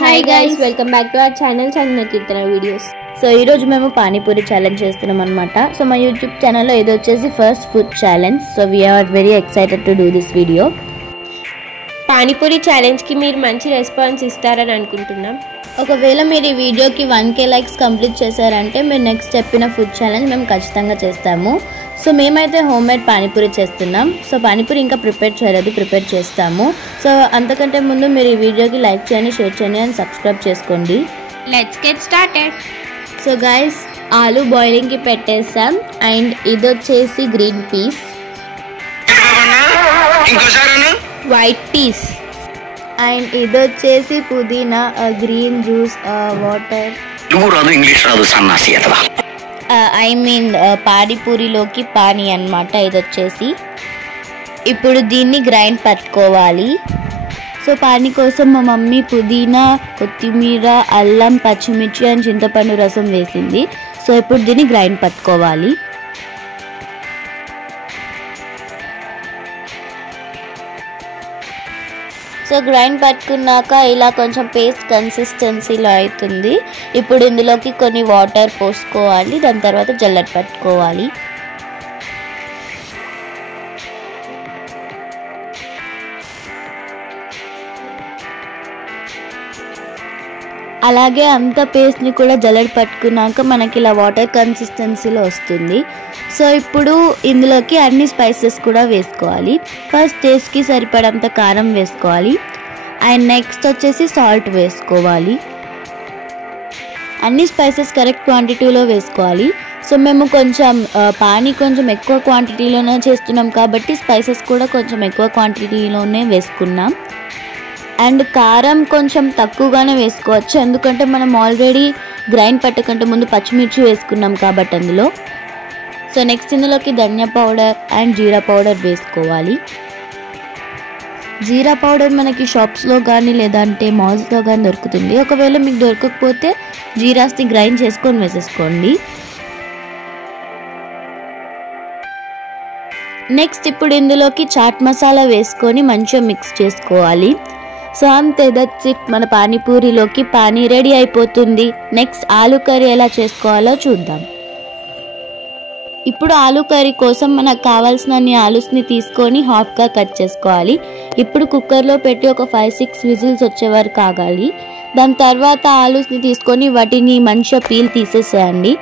Hi guys, welcome back to our channel Chandana Keerthana videos. So ఈరోజు మేము panipuri challenge చేస్తున్నాం అనమాట. సో మా యూట్యూబ్ ఛానల్లో ఇది వచ్చేసి first food challenge. So we are very excited to do this video. Panipuri ఛాలెంజ్కి మీరు మంచి రెస్పాన్స్ ఇస్తారని అనుకుంటున్నాం. ఒకవేళ మీరు ఈ వీడియోకి 1K లైక్స్ కంప్లీట్ చేశారంటే మీరు నెక్స్ట్ చెప్పిన ఫుడ్ ఛాలెంజ్ మేము ఖచ్చితంగా చేస్తాము. సో మేమైతే హోమ్ మేడ్ పానీపూరి చేస్తున్నాం. సో పానీపూరి ఇంకా ప్రిపేర్ చేయలేదు, ప్రిపేర్ చేస్తాము. సో అంతకంటే ముందు మీరు ఈ వీడియోకి లైక్ చేయండి, షేర్ చేయండి అండ్ సబ్స్క్రైబ్ చేసుకోండి. Let's get started. So guys, ఆలు బాయిలింగ్కి పెట్టేసాం. అండ్ ఇది వచ్చేసి green peas, white peas, and ఇది వచ్చేసి పుదీనా, green juice, water. I mean పానీపూరిలోకి పానీ అన్నమాట ఇది వచ్చేసి. ఇప్పుడు దీన్ని గ్రైండ్ పట్టుకోవాలి. సో పానీ కోసం మా మమ్మీ పుదీనా, కొత్తిమీర, అల్లం, పచ్చిమిర్చి అండ్ చింతపండు రసం వేసింది. సో ఇప్పుడు దీన్ని గ్రైండ్ పట్టుకోవాలి. సో గ్రైండ్ పట్టుకున్నాక ఇలా కొంచెం పేస్ట్ కన్సిస్టెన్సీలో అవుతుంది. ఇప్పుడు ఇందులోకి కొన్ని వాటర్ పోసుకోవాలి, దాని తర్వాత జల్లెడ పట్టుకోవాలి. అలాగే అంత పేస్ట్ని కూడా జల్లెడ పట్టుకున్నాక మనకి ఇలా వాటర్ కన్సిస్టెన్సీలో వస్తుంది. సో ఇప్పుడు ఇందులోకి అన్ని స్పైసెస్ కూడా వేసుకోవాలి. ఫస్ట్ టేస్ట్కి సరిపడంత కారం వేసుకోవాలి. అండ్ నెక్స్ట్ వచ్చేసి సాల్ట్ వేసుకోవాలి. అన్ని స్పైసెస్ కరెక్ట్ క్వాంటిటీలో వేసుకోవాలి. సో మేము కొంచెం పానీ కొంచెం ఎక్కువ క్వాంటిటీలోనే చేస్తున్నాం కాబట్టి స్పైసెస్ కూడా కొంచెం ఎక్కువ క్వాంటిటీలోనే వేసుకున్నాం. అండ్ కారం కొంచెం తక్కువగానే వేసుకోవచ్చు, ఎందుకంటే మనం ఆల్రెడీ గ్రైండ్ పట్టకంటే ముందు పచ్చిమిర్చి వేసుకున్నాం కాబట్టి అందులో. సో నెక్స్ట్ ఇందులోకి ధనియా పౌడర్ అండ్ జీరా పౌడర్ వేసుకోవాలి. జీరా పౌడర్ మనకి షాప్స్లో కానీ లేదంటే మాల్స్లో కానీ దొరుకుతుంది. ఒకవేళ మీకు దొరకకపోతే జీరాస్ని గ్రైండ్ చేసుకొని వేసేసుకోండి. నెక్స్ట్ ఇప్పుడు ఇందులోకి చాట్ మసాలా వేసుకొని మంచిగా మిక్స్ చేసుకోవాలి. సో అంతే, దట్స్ ఇట్. మన పానీపూరిలోకి పానీ రెడీ అయిపోతుంది. నెక్స్ట్ ఆలు కర్రీ ఎలా చేసుకోవాలో చూద్దాం. ఇప్పుడు ఆలు కర్రీ కోసం మనకు కావాల్సిన ఆలూస్ని తీసుకొని హాఫ్గా కట్ చేసుకోవాలి. ఇప్పుడు కుక్కర్లో పెట్టి ఒక 5-6 విజిల్స్ వచ్చే వరకు ఆగాలి. దాని తర్వాత ఆలూస్ని తీసుకొని వాటిని మంచిగా పీల్ తీసేసేయండి.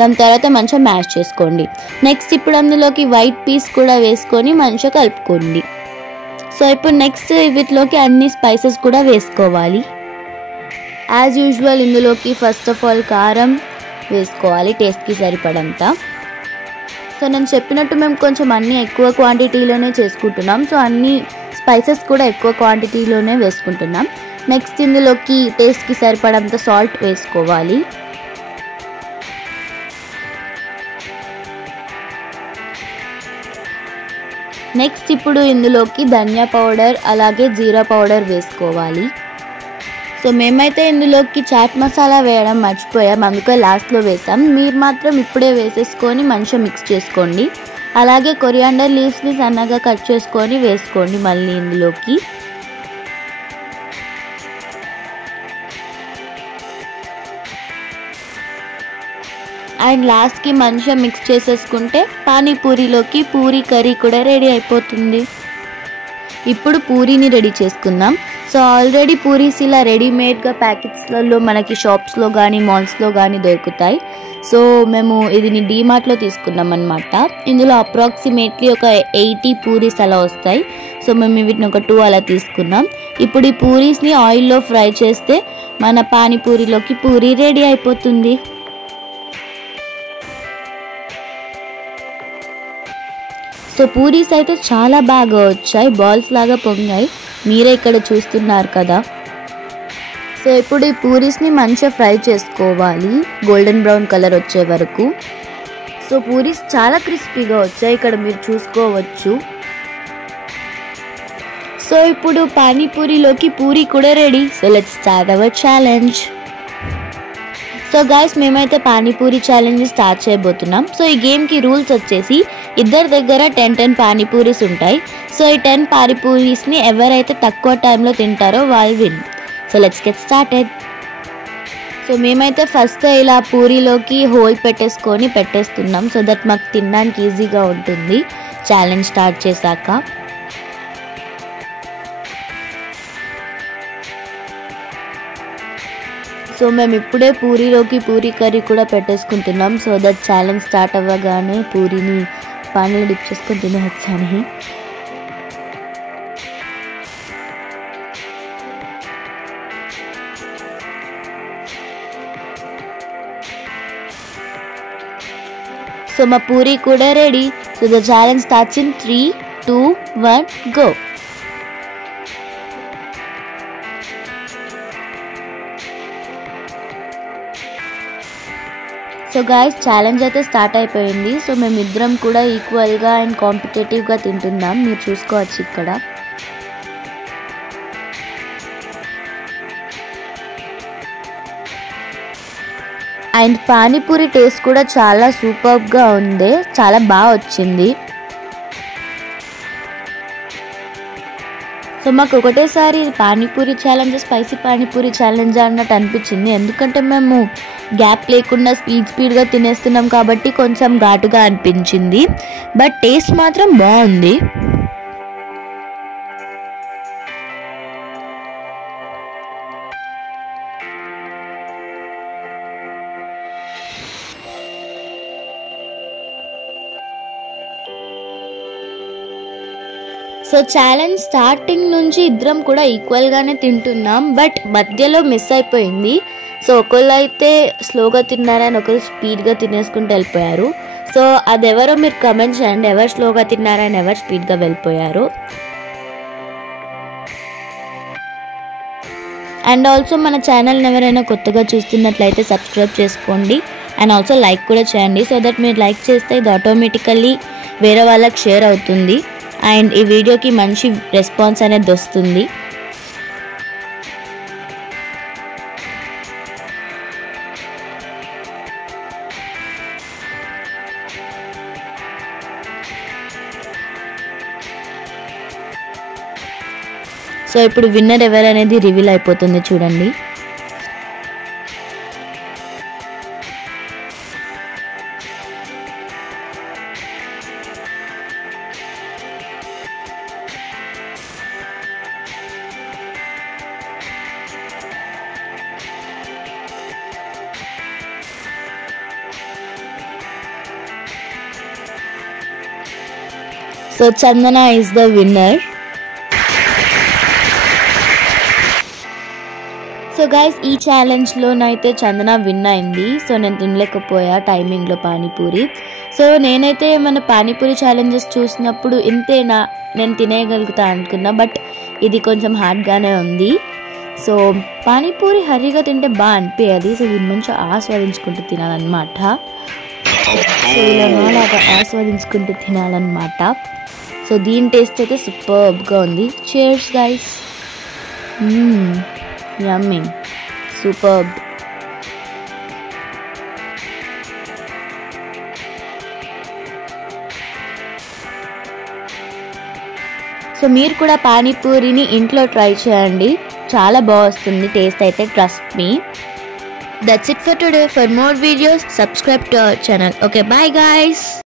దాని తర్వాత మంచిగా మ్యాష్ చేసుకోండి. నెక్స్ట్ ఇప్పుడు అందులోకి వైట్ పీస్ కూడా వేసుకొని మంచిగా కలుపుకోండి. సో ఇప్పుడు నెక్స్ట్ వీటిలోకి అన్ని స్పైసెస్ కూడా వేసుకోవాలి. యాజ్ యూజువల్ ఇందులోకి ఫస్ట్ ఆఫ్ ఆల్ కారం వేసుకోవాలి టేస్ట్కి సరిపడంత. సో నేను చెప్పినట్టు మేము కొంచెం అన్నీ ఎక్కువ క్వాంటిటీలోనే చేసుకుంటున్నాం. సో అన్ని స్పైసెస్ కూడా ఎక్కువ క్వాంటిటీలోనే వేసుకుంటున్నాం. నెక్స్ట్ ఇందులోకి టేస్ట్కి సరిపడంత సాల్ట్ వేసుకోవాలి. నెక్స్ట్ ఇప్పుడు ఇందులోకి ధనియా పౌడర్ అలాగే జీరా పౌడర్ వేసుకోవాలి. సో మేమైతే ఇందులోకి చాట్ మసాలా వేయడం మర్చిపోయాం, అందుకే లాస్ట్లో వేసాం. మీరు మాత్రం ఇప్పుడే వేసేసుకొని మంచిగా మిక్స్ చేసుకోండి. అలాగే కొరియాండర్ లీవ్స్ని సన్నగా కట్ చేసుకొని వేసుకోండి మళ్ళీ ఇందులోకి. అండ్ లాస్ట్కి మంచిగా మిక్స్ చేసేసుకుంటే పానీపూరిలోకి పూరీ కర్రీ కూడా రెడీ అయిపోతుంది. ఇప్పుడు పూరీని రెడీ చేసుకుందాం. సో ఆల్రెడీ పూరీస్ ఇలా రెడీమేడ్గా ప్యాకెట్స్లలో మనకి షాప్స్లో కానీ మాల్స్లో కానీ దొరుకుతాయి. సో మేము ఇది డీమార్ట్లో తీసుకున్నాం అనమాట. ఇందులో అప్రాక్సిమేట్లీ ఒక 80 పూరీస్ అలా వస్తాయి. సో మేము వీటిని ఒక 2 అలా తీసుకున్నాం. ఇప్పుడు ఈ పూరీస్ని ఆయిల్లో ఫ్రై చేస్తే మన పానీపూరిలోకి పూరీ రెడీ అయిపోతుంది. సో పూరీస్ అయితే చాలా బాగా వచ్చాయి, బాల్స్ లాగా పొంగాయి, మీరే ఇక్కడ చూస్తున్నారు కదా. సో ఇప్పుడు ఈ పూరీస్ని మంచిగా ఫ్రై చేసుకోవాలి గోల్డెన్ బ్రౌన్ కలర్ వచ్చే వరకు. సో పూరీస్ చాలా క్రిస్పీగా వచ్చాయి, ఇక్కడ మీరు చూసుకోవచ్చు. సో ఇప్పుడు పానీపూరిలోకి పూరీ కూడా ready. So let's start our challenge. So guys, మేమైతే పానీపూరి ఛాలెంజ్ స్టార్ట్ చేయబోతున్నాం. సో ఈ గేమ్కి రూల్స్ వచ్చేసి ఇద్దరి దగ్గర 10 పానీపూరీస్ ఉంటాయి. సో ఈ 10 పానీపూరీస్ని ఎవరైతే తక్కువ టైంలో తింటారో వాళ్ళు win. So let's get started. So మేమైతే ఫస్ట్ ఇలా పూరీలోకి హోల్ పెట్టేస్తున్నాం సో దట్ మాకు తినడానికి ఈజీగా ఉంటుంది ఛాలెంజ్ స్టార్ట్ చేశాక. సో మేము ఇప్పుడే పూరీలోకి పూరీ కర్రీ కూడా పెట్టేసుకుంటున్నాం సో దట్ ఛాలెంజ్ స్టార్ట్ అవ్వగానే పూరీని పానీలో డిప్ చేసుకొని తినవచ్చని. సో మా పూరీ కూడా ready. So the challenge starts in 3, 2, 1 go. So guys challenge అయితే స్టార్ట్ అయిపోయింది. సో మేమిద్దరం కూడా ఈక్వల్గా అండ్ కాంపిటేటివ్గా తింటున్నాం, మీరు చూసుకోవచ్చు ఇక్కడ. అండ్ పానీపూరి టేస్ట్ కూడా చాలా సూపర్గా ఉంది, చాలా బాగా వచ్చింది. సో మాకు ఒకటేసారి panipuri challenge spicy panipuri challenge అన్నట్టు అనిపించింది, ఎందుకంటే మేము గ్యాప్ లేకుండా స్పీడ్గా తినేస్తున్నాం కాబట్టి కొంచెం ఘాటుగా అనిపించింది, బట్ టేస్ట్ మాత్రం బాగుంది. సో ఛాలెంజ్ స్టార్టింగ్ నుంచి ఇద్దరం కూడా ఈక్వల్గానే తింటున్నాం, బట్ మధ్యలో మిస్ అయిపోయింది. సో ఒకళ్ళు అయితే స్లోగా తిన్నారని ఒకరు స్పీడ్గా తినేసుకుంటూ వెళ్ళిపోయారు. సో అది ఎవరో మీరు కమెంట్ చేయండి, ఎవరు స్లోగా తిన్నారని ఎవరు స్పీడ్గా వెళ్ళిపోయారు. అండ్ ఆల్సో మన ఛానల్ని ఎవరైనా కొత్తగా చూస్తున్నట్లయితే సబ్స్క్రైబ్ చేసుకోండి అండ్ ఆల్సో లైక్ కూడా చేయండి. సో దట్ మీరు లైక్ చేస్తే ఇది ఆటోమేటికల్లీ వేరే వాళ్ళకి షేర్ అవుతుంది అండ్ ఈ వీడియోకి మంచి రెస్పాన్స్ అనేది వస్తుంది. సో ఇప్పుడు విన్నర్ ఎవరు అనేది రివీల్ అయిపోతుంది చూడండి. So Chandana is the winner. So guys ఈ ఛాలెంజ్లోనైతే చందన విన్ అయింది. సో నేను తినలేకపోయా టైమింగ్లో పానీపూరి. సో నేనైతే మన పానీపూరి ఛాలెంజెస్ చూసినప్పుడు ఇంతేనా నేను తినేయగలుగుతా అనుకున్నా, బట్ ఇది కొంచెం హార్డ్గానే ఉంది. సో పానీపూరి హరిగా తింటే బాగా అనిపించదు, సో దీని మంచిగా ఆస్వాదించుకుంటూ తినాలన్నమాట. సో ఇలా అలాగా ఆస్వాదించుకుంటూ తినాలన్నమాట. సో దీని టేస్ట్ అయితే సూపర్గా ఉంది. cheers guys. yummy, superb. So మీరు కూడా పానీపూరిని ఇంట్లో ట్రై చేయండి, చాలా బాగా వస్తుంది టేస్ట్ అయితే, trust me. That's it for today. For more videos, subscribe to our channel. Okay, bye guys.